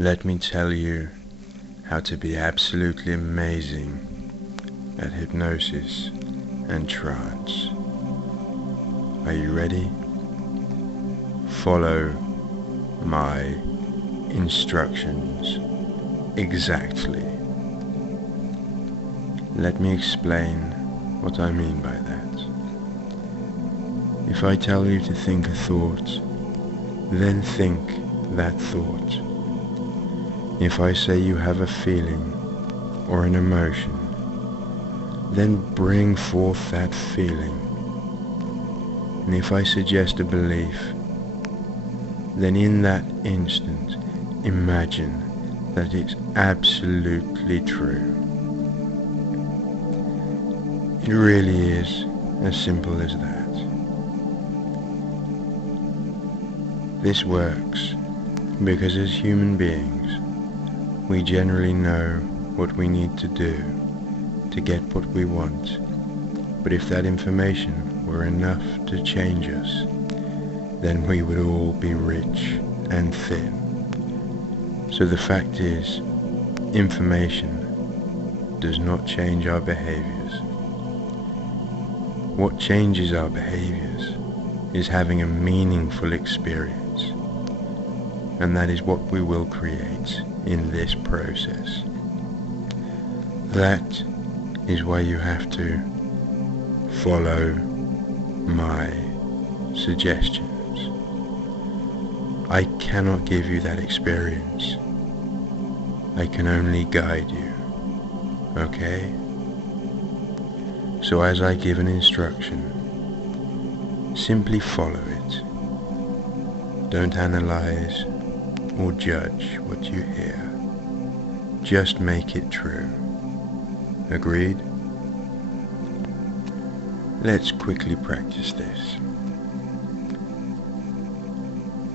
Let me tell you how to be absolutely amazing at hypnosis and trance. Are you ready? Follow my instructions exactly. Let me explain what I mean by that. If I tell you to think a thought, then think that thought. If I say you have a feeling or an emotion, then bring forth that feeling. And if I suggest a belief, then in that instant imagine that it's absolutely true. It really is as simple as that. This works because as human beings, we generally know what we need to do to get what we want. But if that information were enough to change us, then we would all be rich and thin. So the fact is, information does not change our behaviors. What changes our behaviors is having a meaningful experience. And that is what we will create in this process. That is why you have to follow my suggestions. I cannot give you that experience. I can only guide you. Okay? So as I give an instruction, simply follow it. Don't analyze or judge what you hear. Just make it true. Agreed? Let's quickly practice this.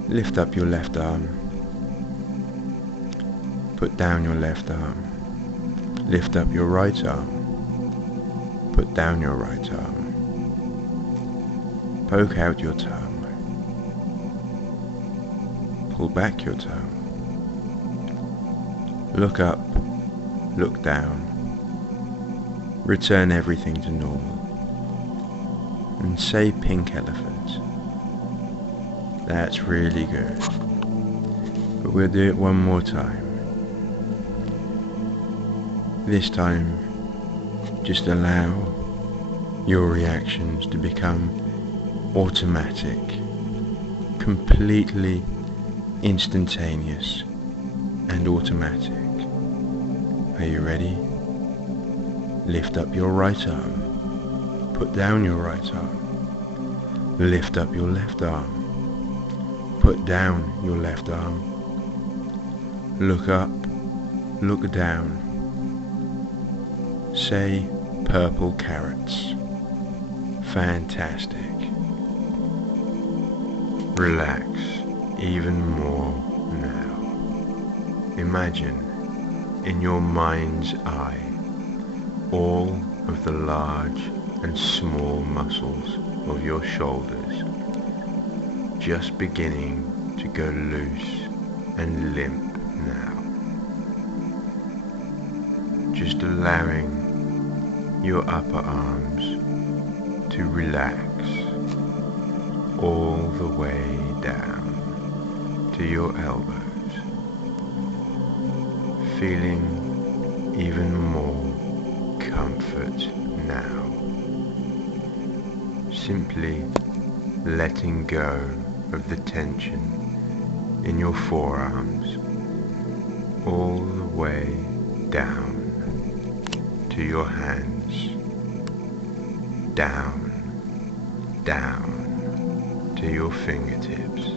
Lift up your left arm. Put down your left arm. Lift up your right arm. Put down your right arm. Poke out your tongue. Pull back your tongue. Look up, look down. Return everything to normal. And say pink elephant. That's really good. But we'll do it one more time. This time, just allow your reactions to become automatic, completely instantaneous and automatic. Are you ready? Lift up your right arm. Put down your right arm. Lift up your left arm. Put down your left arm. Look up, look down. Say purple carrots. Fantastic. Relax even more now. Imagine in your mind's eye all of the large and small muscles of your shoulders just beginning to go loose and limp now. Just allowing your upper arms to relax all the way down to your elbows, feeling even more comfort now. Simply letting go of the tension in your forearms all the way down to your hands, down to your fingertips.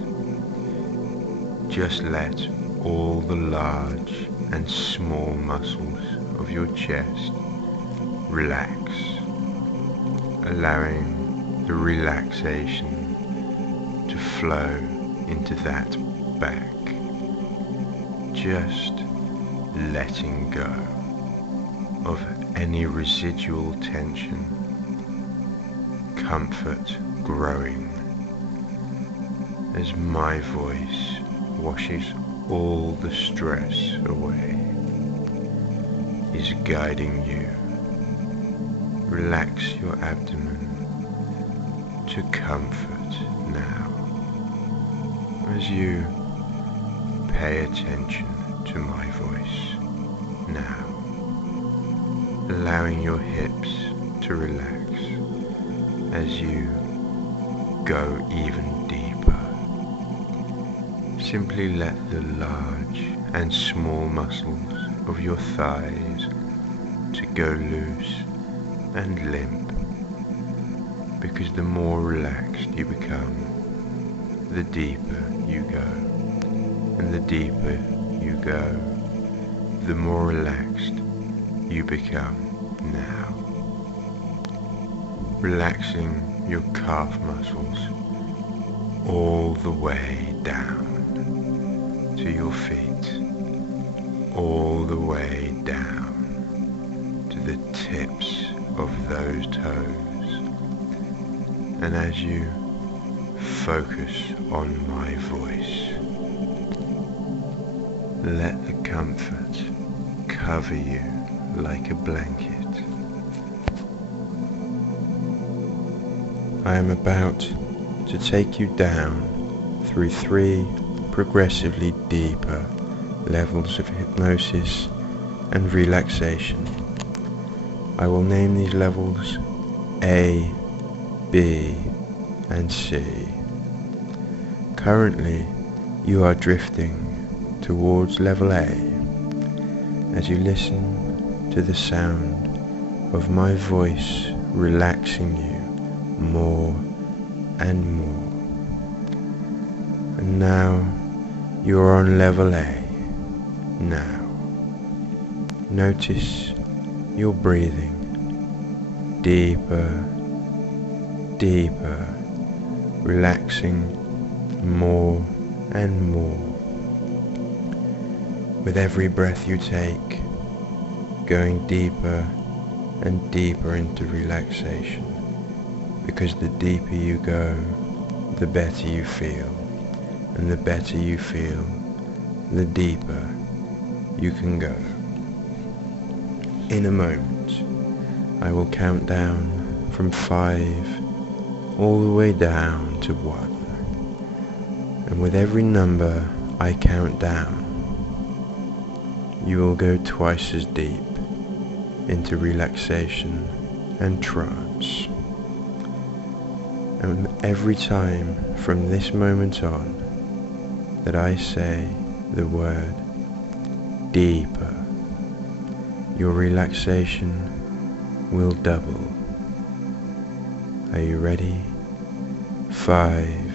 Just let all the large and small muscles of your chest relax, allowing the relaxation to flow into that back. Just letting go of any residual tension, comfort growing as my voice washes all the stress away, is guiding you. Relax your abdomen to comfort now, as you pay attention to my voice now, allowing your hips to relax as you go even deeper. Simply let the large and small muscles of your thighs to go loose and limp, because the more relaxed you become, the deeper you go, and the deeper you go, the more relaxed you become now. Relaxing your calf muscles all the way down to your feet, all the way down to the tips of those toes. And as you focus on my voice, let the comfort cover you like a blanket. I am about to take you down through 3 progressively deeper levels of hypnosis and relaxation. I will name these levels A, B, and C. Currently, you are drifting towards level A as you listen to the sound of my voice relaxing you more and more. And now you are on level A. Now, notice your breathing deeper, deeper, relaxing more and more. With every breath you take, going deeper and deeper into relaxation, because the deeper you go, the better you feel, and the better you feel, the deeper you can go. In a moment, I will count down from 5 all the way down to 1, and with every number I count down, you will go twice as deep into relaxation and trance. And every time from this moment on that I say the word deeper, your relaxation will double. Are you ready? 5,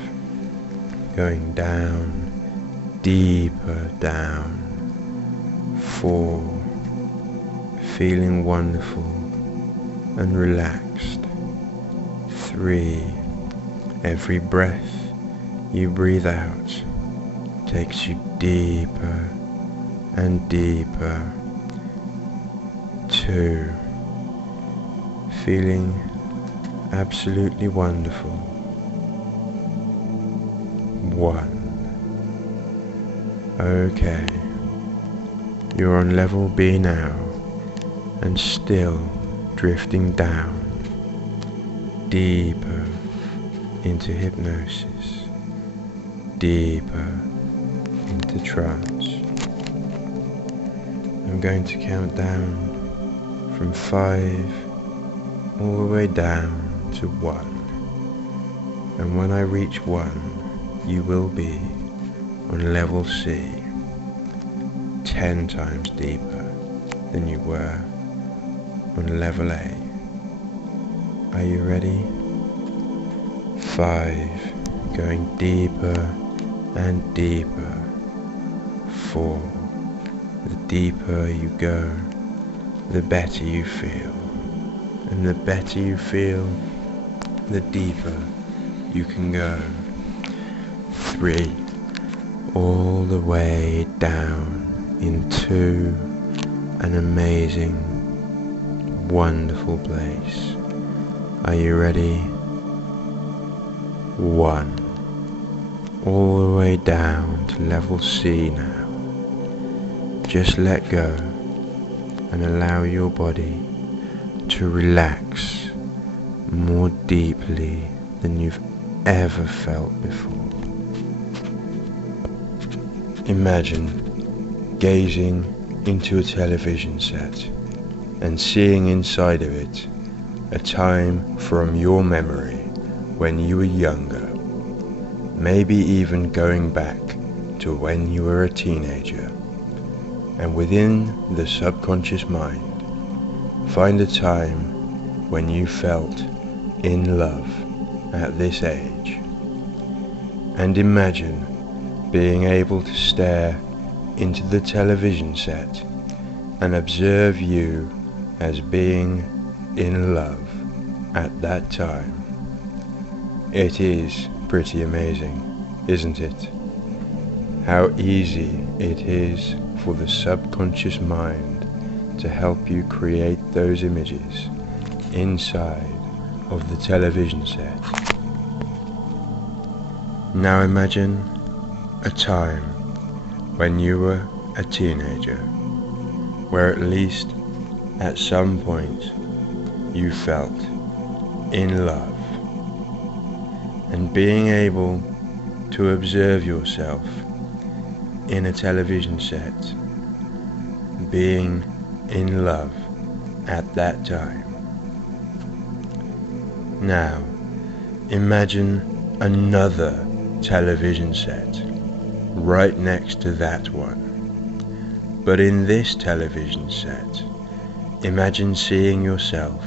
going down, deeper down. 4, feeling wonderful and relaxed. 3, every breath you breathe out takes you deeper and deeper. 2, feeling absolutely wonderful. 1, okay, you're on level B now, and still drifting down, deeper into hypnosis, deeper into trance. I'm going to count down from 5 all the way down to 1, and when I reach 1, you will be on level C, 10 times deeper than you were on level A. Are you ready? 5, going deeper and deeper. 4, the deeper you go, the better you feel, and the better you feel, the deeper you can go. 3, all the way down into an amazing, wonderful place. Are you ready? 1, all the way down to level C now. just let go and allow your body to relax more deeply than you've ever felt before. Imagine gazing into a television set and seeing inside of it a time from your memory when you were younger, maybe even going back to when you were a teenager, and within the subconscious mind, find a time when you felt in love at this age, and imagine being able to stare into the television set and observe you as being in love at that time. It is pretty amazing, isn't it? How easy it is for the subconscious mind to help you create those images inside of the television set. Now imagine a time when you were a teenager, where at least at some point you felt in love, and being able to observe yourself in a television set being in love at that time. Now imagine another television set right next to that one, but in this television set, imagine seeing yourself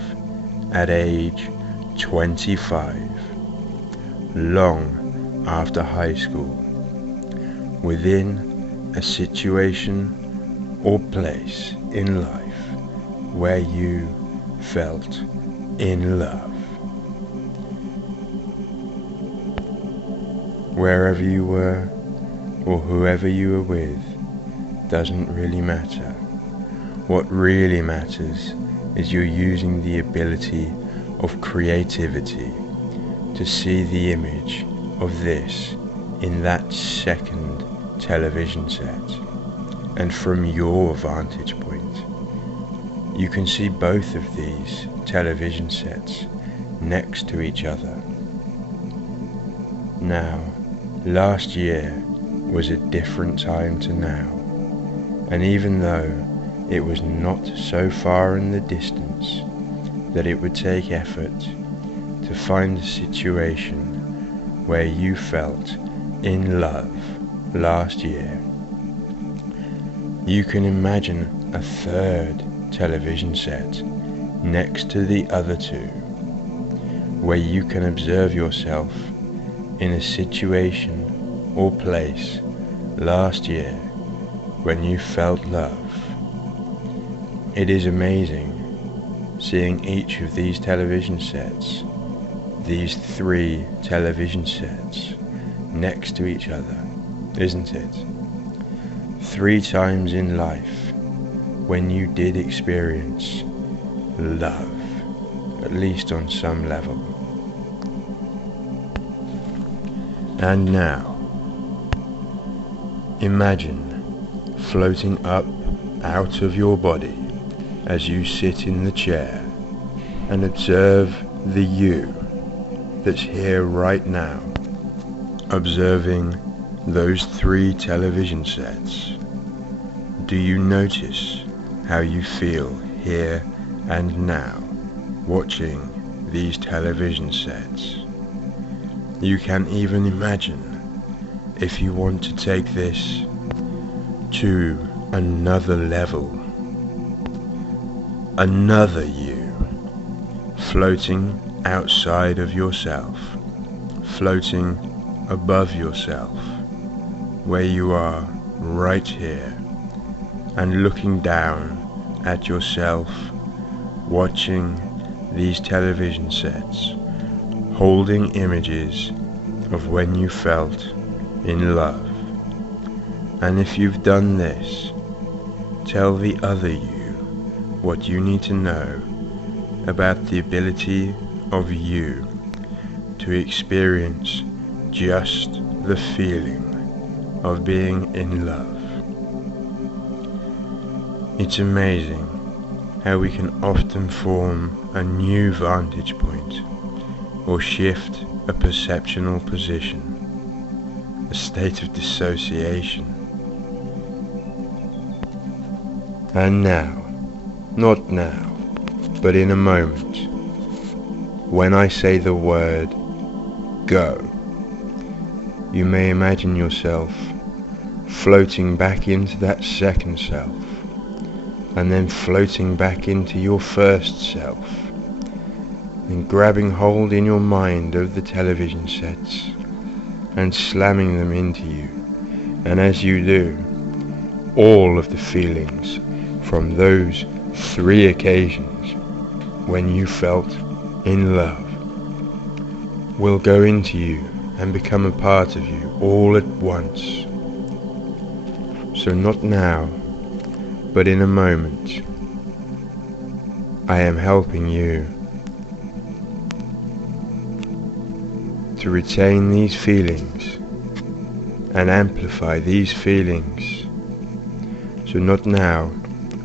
at age 25, long after high school, within a situation or place in life where you felt in love. Wherever you were or whoever you were with doesn't really matter. What really matters is you're using the ability of creativity to see the image of this in that second television set, and from your vantage point you can see both of these television sets next to each other. Now, last year was a different time to now, and even though it was not so far in the distance that it would take effort to find a situation where you felt in love last year, you can imagine a third television set next to the other two, where you can observe yourself in a situation or place last year when you felt love. It is amazing seeing each of these television sets, these 3 television sets, next to each other, isn't it? 3 times in life when you did experience love, at least on some level. And now, imagine floating up out of your body as you sit in the chair and observe the you that's here right now, observing those 3 television sets. Do you notice how you feel here and now watching these television sets? You can even imagine, if you want to take this to another level, another you floating outside of yourself, floating above yourself, where you are right here, and looking down at yourself, watching these television sets, holding images of when you felt in love. And if you've done this, tell the other you what you need to know about the ability of you to experience just the feeling of being in love. It's amazing how we can often form a new vantage point or shift a perceptual position, a state of dissociation. And now, not now, but in a moment, when I say the word go, you may imagine yourself floating back into that second self, and then floating back into your first self, and grabbing hold in your mind of the television sets and slamming them into you. And as you do, all of the feelings from those 3 occasions when you felt in love will go into you and become a part of you all at once. So not now, but in a moment, I am helping you to retain these feelings and amplify these feelings. So not now,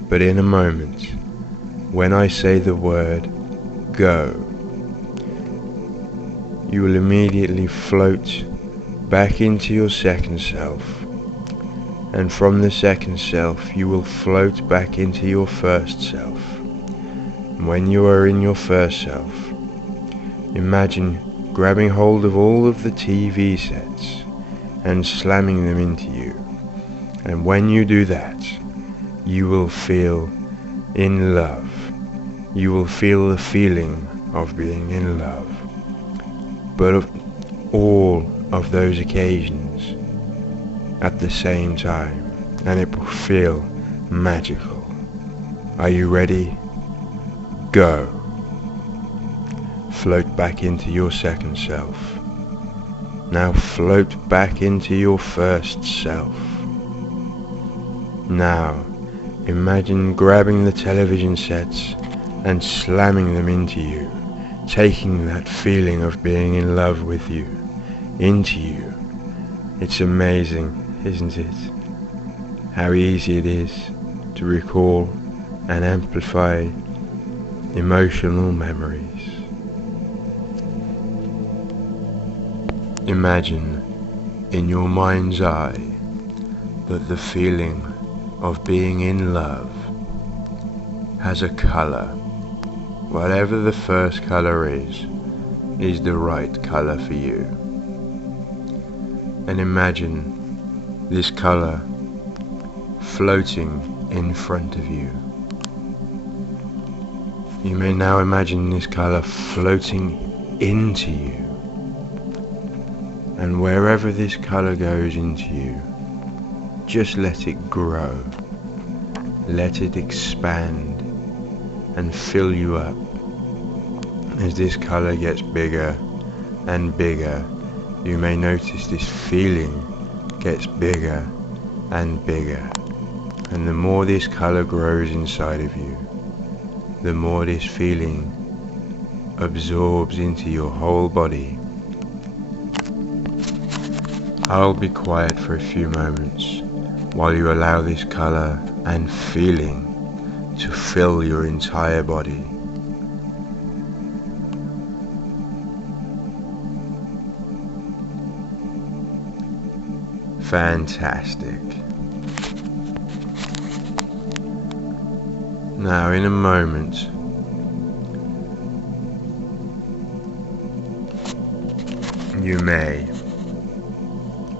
but in a moment, when I say the word go, you will immediately float back into your second self, and from the second self you will float back into your first self. And when you are in your first self, imagine grabbing hold of all of the TV sets and slamming them into you. And when you do that, you will feel in love. You will feel the feeling of being in love. But of all of those occasions at the same time, and it will feel magical. Are you ready? Go. Float back into your second self. Now float back into your first self. Now imagine grabbing the television sets and slamming them into you, taking that feeling of being in love with you into you. It's amazing, isn't it? How easy it is to recall and amplify emotional memories. Imagine in your mind's eye that the feeling of being in love has a colour. Whatever the first colour is the right colour for you. And imagine this colour floating in front of you. You may now imagine this colour floating into you. And wherever this colour goes into you, just let it grow. Let it expand and fill you up. As this colour gets bigger and bigger, you may notice this feeling gets bigger and bigger. And the more this colour grows inside of you, the more this feeling absorbs into your whole body. I'll be quiet for a few moments while you allow this colour and feeling to fill your entire body. Fantastic. Now in a moment, you may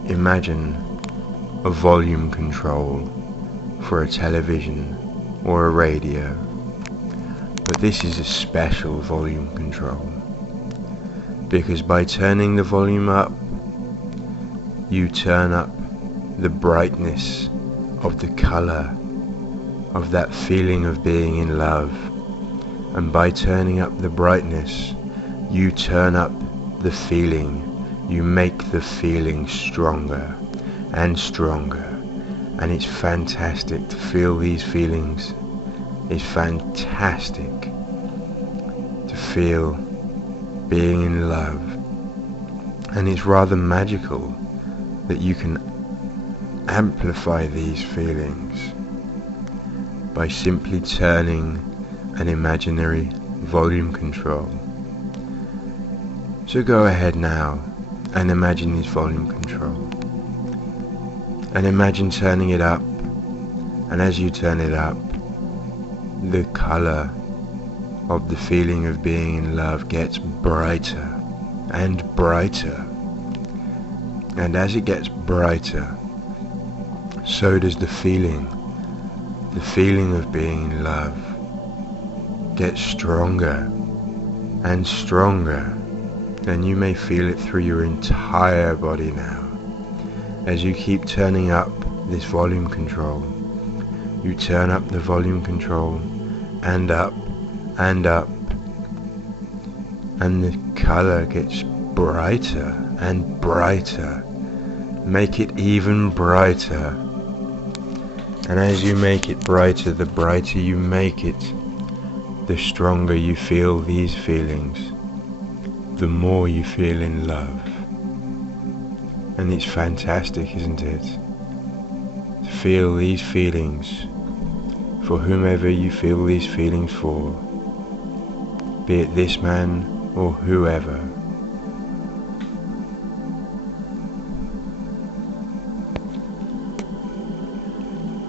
imagine a volume control for a television or a radio, but this is a special volume control, because by turning the volume up, you turn up the brightness of the colour of that feeling of being in love, and by turning up the brightness, you turn up the feeling. You make the feeling stronger and stronger, and it's fantastic to feel these feelings. It's fantastic to feel being in love, and it's rather magical that you can amplify these feelings. by simply turning an imaginary volume control. So go ahead now and imagine this volume control. And imagine turning it up, and as you turn it up, the color of the feeling of being in love gets brighter and brighter. And as it gets brighter, so does the feeling of being in love gets stronger and stronger, and you may feel it through your entire body now. As you keep turning up this volume control, you turn up the volume control and up and up, and the color gets brighter and brighter. Make it even brighter, and as you make it brighter, the brighter you make it, the stronger you feel these feelings, the more you feel in love. And it's fantastic, isn't it? To feel these feelings for whomever you feel these feelings for, be it this man or whoever.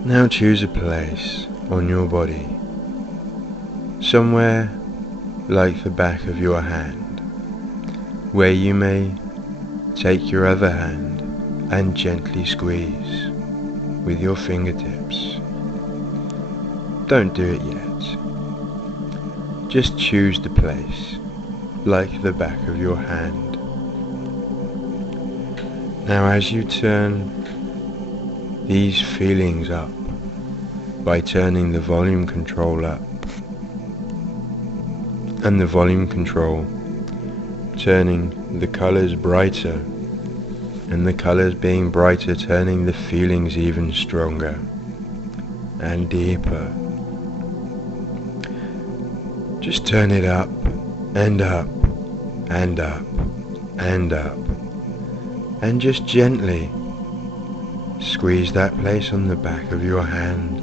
Now choose a place on your body, somewhere like the back of your hand, where you may take your other hand and gently squeeze with your fingertips. Don't do it yet. Just choose the place like the back of your hand. Now as you turn these feelings up by turning the volume control up, and the volume control turning the colors brighter, and the colors being brighter turning the feelings even stronger and deeper. Just turn it up and up and up and up, and just gently squeeze that place on the back of your hand.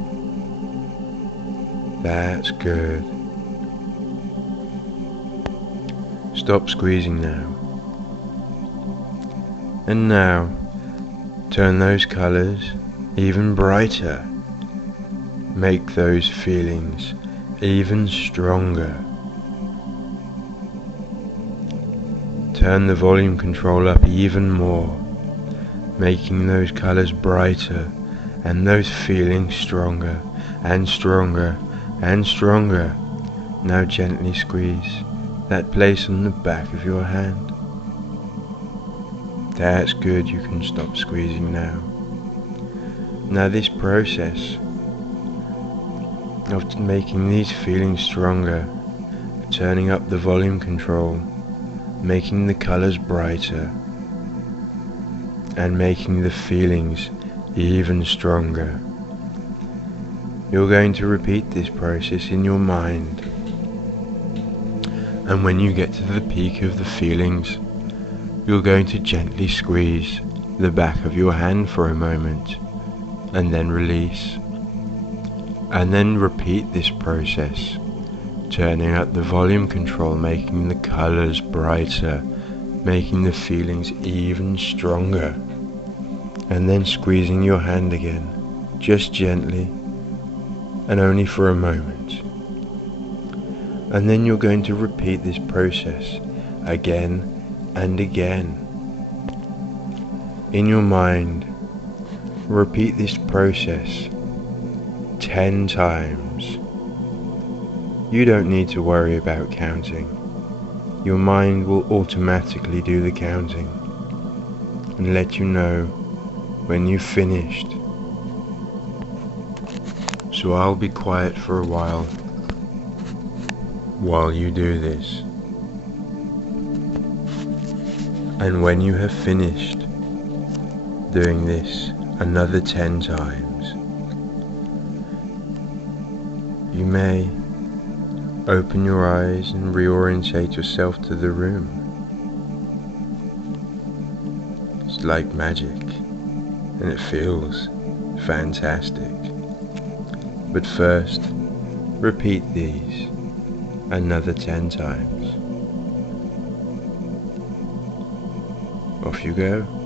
That's good. Stop squeezing now. And now, turn those colors even brighter. Make those feelings even stronger. Turn the volume control up even more, making those colors brighter and those feelings stronger and stronger and stronger. Now gently squeeze that place on the back of your hand. That's good, you can stop squeezing now. Now this process of making these feelings stronger, turning up the volume control, making the colors brighter, and making the feelings even stronger. You're going to repeat this process in your mind, and when you get to the peak of the feelings, you're going to gently squeeze the back of your hand for a moment, and then release, and then repeat this process, turning up the volume control, making the colors brighter, making the feelings even stronger, and then squeezing your hand again, just gently, and only for a moment. And then you're going to repeat this process again and again. In your mind, repeat this process 10 times. You don't need to worry about counting. Your mind will automatically do the counting and let you know when you've finished. So I'll be quiet for a while you do this. And when you have finished doing this another 10 times, you may open your eyes and reorientate yourself to the room. It's like magic, and it feels fantastic. But first, repeat these another 10 times. Off you go.